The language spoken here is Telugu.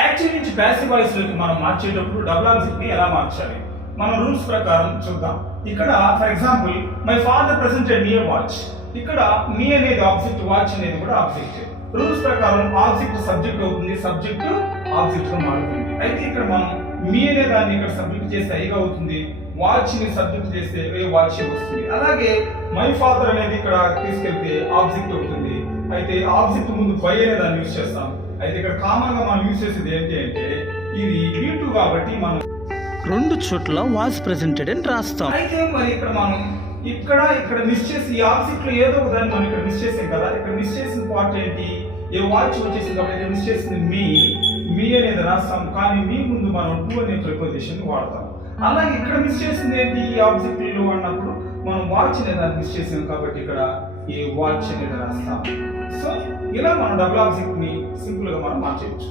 యాక్టివ్ నుంచి ప్యాసివ్ వాయిస్ లోకి మనం మార్చేటప్పుడు డబుల్ ఆబ్జెక్ట్ ని ఎలా మార్చాలి మన రూల్స్ ప్రకారం చూద్దాం. ఇక్కడ for example my father presented me watch. ఇక్కడ మీ అనేది ఆబ్జెక్ట్, వాచ్ అనేది కూడా ఆబ్జెక్ట్. రూల్స్ ప్రకారం ఆబ్జెక్ట్ సబ్జెక్ట్ అవుతుంది, సబ్జెక్ట్ ఆబ్జెక్ట్ గా మారుతుంది. అయితే ఇక్కడ మనం మీ అనే దాన్ని ఇక్కడ సబ్జెక్ట్ చేస్తే ఐగా అవుతుంది, వాచ్ ని సబ్జెక్ట్ చేస్తే వాచ్ వస్తుంది. అలాగే మై ఫాదర్ అనేది ఇక్కడ తీసుకెళ్తే ఆబ్జెక్ట్ అవుతుంది. అయితే ఆబ్జెక్ట్ ముందు బై అనే దాన్ని యూజ్ చేస్తాం. అయితే ఇక్కడ కామన్ గా మనం యూజ్ చేసేది ఏంటి అంటే ఇది V2 కాబట్టి మనం రెండు చోట్ల వాస్ ప్రెజెంటెడ్ అని రాస్తాం. అయితే మరి ఇక్కడ మనం ఇక్కడ మిస్ చేసి ఈ ఆబ్జెక్ట్ లో ఏదో ఒక దాన్ని మనం ఇక్కడ మిస్ చేసాం కదా. ఇక్కడ మిస్ చేసిన పార్ట్ ఏంటి, ఏ వాచ్ వచ్చేసింది కాబట్టి మిస్ చేసింది మీ అనేది రాస్తాం. కానీ మీ ముందు మనం టు అనే ప్రిపోజిషన్ వాడతాం. అలాగే ఇక్కడ మిస్ చేసింది ఏంటి, ఈ ఆబ్జెక్ట్ లో అన్నప్పుడు మనం వాచ్ అనేది దాన్ని మిస్ చేసాం కాబట్టి ఇక్కడ ఏ వాచ్ అనేది రాస్తాం. సో ఇలా మనం డబుల్ ఆబ్జెక్ట్ ని సింపుల్ గా మనం మార్చేయచ్చు.